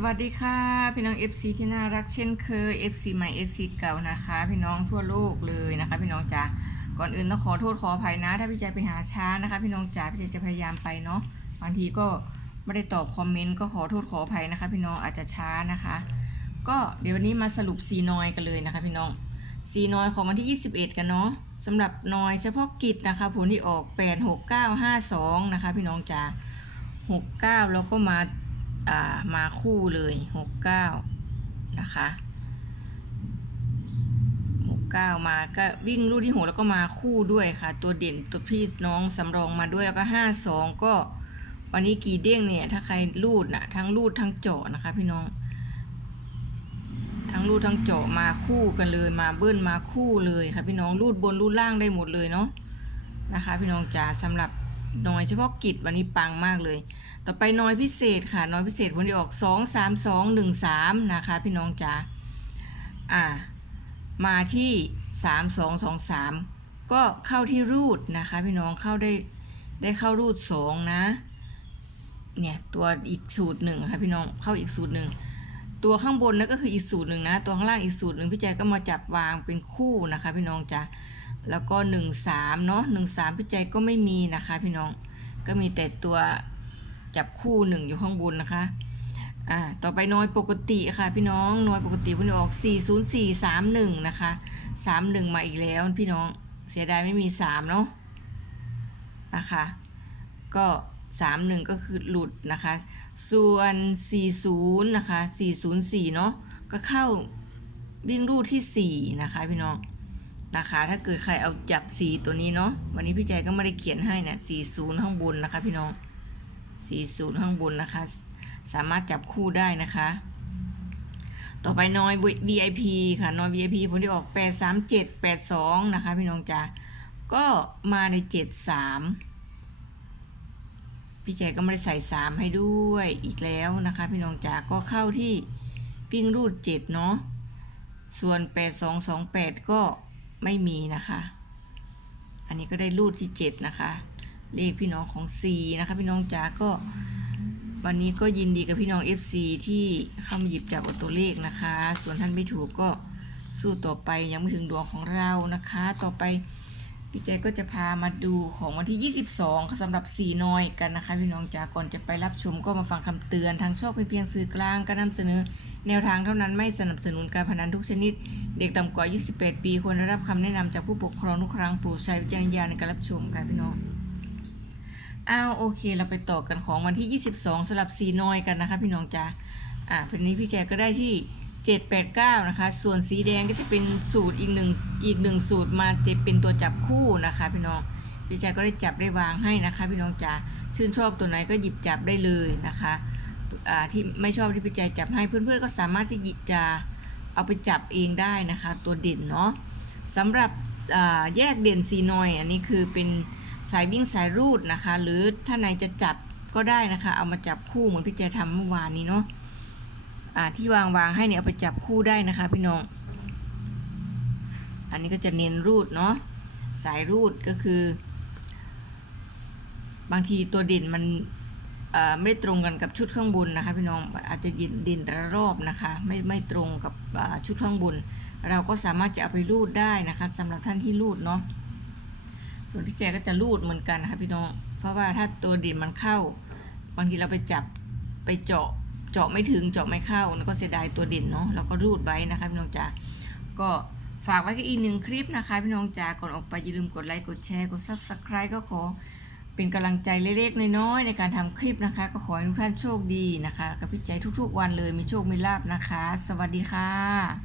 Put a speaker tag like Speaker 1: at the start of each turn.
Speaker 1: สวัสดีค่ะ พี่น้อง FC ที่น่ารักเช่นเคย FC ใหม่ FC เก่านะคะ พี่น้องทั่วโลกเลยนะคะ พี่น้องจ๋าก่อนอื่นต้องขอโทษขออภัยนะ ถ้าพี่แจไปหาช้านะคะ พี่น้องจ๋าพี่แจจะพยายามไปเนาะบางทีก็ไม่ได้ตอบคอมเมนต์ก็ขอโทษขออภัยนะคะ พี่น้องอาจจะช้านะคะ ก็เดี๋ยววันนี้มาสรุปซีนอยกันเลยนะคะ พี่น้องซีนอยของวันที่ 21 กันเนาะสำหรับนอยเฉพาะกิจนะคะ ผลที่ออก 86952 นะคะ พี่น้องจ๋า69 แล้วก็มา อ่ามาคู่เลยหกเก้านะคะหกเก้ามาก็วิ่งลูกที่หกแล้วก็มาคู่ด้วยค่ะ ตัวเด่นตัวพี่น้องสำรองมาด้วยแล้วก็ห้าสองก็ วันนี้กี่เด้งเนี่ย ถ้าใครลูดนะทั้งลูดทั้งเจาะนะคะ พี่น้อง ทั้งลูดทั้งเจาะมาคู่กันเลย มาเบิ้ลมาคู่เลยค่ะ พี่น้องลูดบนลูดล่างได้หมดเลยเนาะนะคะ พี่น้องจ๋าสำหรับ น้อยเฉพาะกิจวันนี้ปังมากเลย ต่อไปน้อยพิเศษค่ะ น้อยพิเศษวันที่ออกสองสามสองหนึ่งสามนะคะ พี่น้องจ๋าอ่า มาที่สามสองสองสามก็เข้าที่รูดนะคะ พี่น้องเข้าได้ได้เข้ารูดสองนะเนี่ยตัวอีกสูตรหนึ่งค่ะพี่น้องเข้าอีกสูตรหนึ่งตัวข้างบนนั่นก็คืออีกสูตรหนึ่งนะ ตัวข้างล่างอีกสูตรหนึ่งพี่แจก็มาจับวางเป็นคู่นะคะ พี่น้องจ๋า แล้วก็หนึ่งสามเนาะหนึ่งสามพี่แจก็ไม่มีนะคะพี่น้องก็มีแต่ตัวจับคู่หนึ่งอยู่ข้างบนนะคะอ่าต่อไปน้อยปกติค่ะพี่น้องน้อยปกติวันนี้ออก 40431 นะคะ 31 มาอีกแล้วพี่น้องเสียดายไม่มี 3 เนาะนะคะก็ 31 ก็คือหลุดนะคะ ส่วน 40 นะคะ 404 เนาะก็เข้าวิ่งรูดที่ 4 นะคะพี่น้อง นะคะ ถ้าเกิดใครเอาจับ4ตัวนี้เนาะวันนี้พี่แจก็ไม่ได้เขียนให้เนี่ย40ข้างบนนะคะ พี่น้อง40ข้างบนนะคะ สามารถจับคู่ได้นะคะ ต่อไปน้อย VIP ค่ะน้อย VIP ผลที่ออก 837 82 นะคะ พี่น้องจ๋าก็มาใน 73 พี่แจก็ไม่ได้ใส่ 3 ให้ด้วยอีกแล้วนะคะ พี่น้องจ๋าก็เข้าที่ปิ้งรูด 7 เนาะส่วน 8228 ก็ ไม่มีนะคะ อันนี้ก็ได้รูดที่ 7 นะคะ เลขพี่น้องของ C นะคะ พี่น้องจ๋าก็ วันนี้ก็ยินดีกับพี่น้อง FC ที่เข้ามาหยิบจับอตัวเลขนะคะ ส่วนท่านไม่ถูกก็สู้ต่อไปยังไม่ถึงดวงของเรานะคะ ต่อไป พี่ใจก็จะพามาดูของวันที่ 22สำหรับสีน้อยกันนะคะพี่น้องจ๋าก่อนจะไปรับชมก็มาฟังคำเตือนทางช่องเป็นเพียงสื่อกลางการนำเสนอ แนวทางเท่านั้นไม่สนับสนุนการพนันทุกชนิด เด็กต่ำกว่า 28 ปีควรได้รับคำแนะนำจากผู้ปกครองทุกครั้งโปรดใช้วิจารณญาณในการรับชมค่ะพี่น้องอ้าวโอเค เราไปต่อกันของวันที่ 22สลับสีน้อยกันนะคะพี่น้องจ๋าอ่าเป็นนี้พี่แจก็ได้ที่ 789 นะคะ ส่วนสีแดงก็จะเป็นสูตรอีกหนึ่งอีกหนึ่งสูตรมาจะเป็นตัวจับคู่นะคะพี่น้องพี่แจก็ได้จับได้วางให้นะคะ พี่น้องจ๋าชื่นชอบตัวไหนก็หยิบจับได้เลยนะคะที่ไม่ชอบที่พี่แจจับให้เพื่อนๆก็สามารถที่จะเอาไปจับเองได้นะคะ ตัวเด่นเนาะสำหรับแยกเด่นสีนอยอันนี้คือเป็นสายวิ่งสายรูดนะคะ หรือถ้าไหนจะจับก็ได้นะคะ เอามาจับคู่เหมือนพี่แจทำเมื่อวานนี้เนาะ ที่วางวางให้เนี่ยเอาไปจับคู่ได้นะคะพี่น้อง อันนี้ก็จะเน้นรูดเนาะสายรูดก็คือ บางทีตัวเด่นมันเอ่ไม่ตรงกันกับชุดข้างบนนะคะพี่น้องอาจจะเด่นแต่ละรอบนะคะ ไม่ไม่ตรงกับชุดข้างบน เราก็สามารถจะเอาไปรูดได้นะคะสำหรับท่านที่รูดเนาะส่วนพี่แจก็จะรูดเหมือนกันนะคะพี่น้องเพราะว่าถ้าตัวเด่นมันเข้า บางทีเราไปจับไปเจาะ จาะไม่ถึงเจาะไม่เข้าแล้วก็เสียดายตัวเด่นเนาะเราก็รูดไว้นะคะพี่น้องจ๋าก็ฝากไว้กับอีกหนึ่งคลิปนะคะพี่น้องจ๋าก่อนออกไปอย่าลืมกดไลค์กดแชร์กดซับสไคร b e ก็ขอเป็นกำลังใจเล็กๆน้อยๆในการทำคลิปนะคะ ก็ขอให้ทุกท่านโชคดีนะคะ กับพี่ใจทุกๆวันเลยมีโชคมีลาบนะคะ สวัสดีค่ะ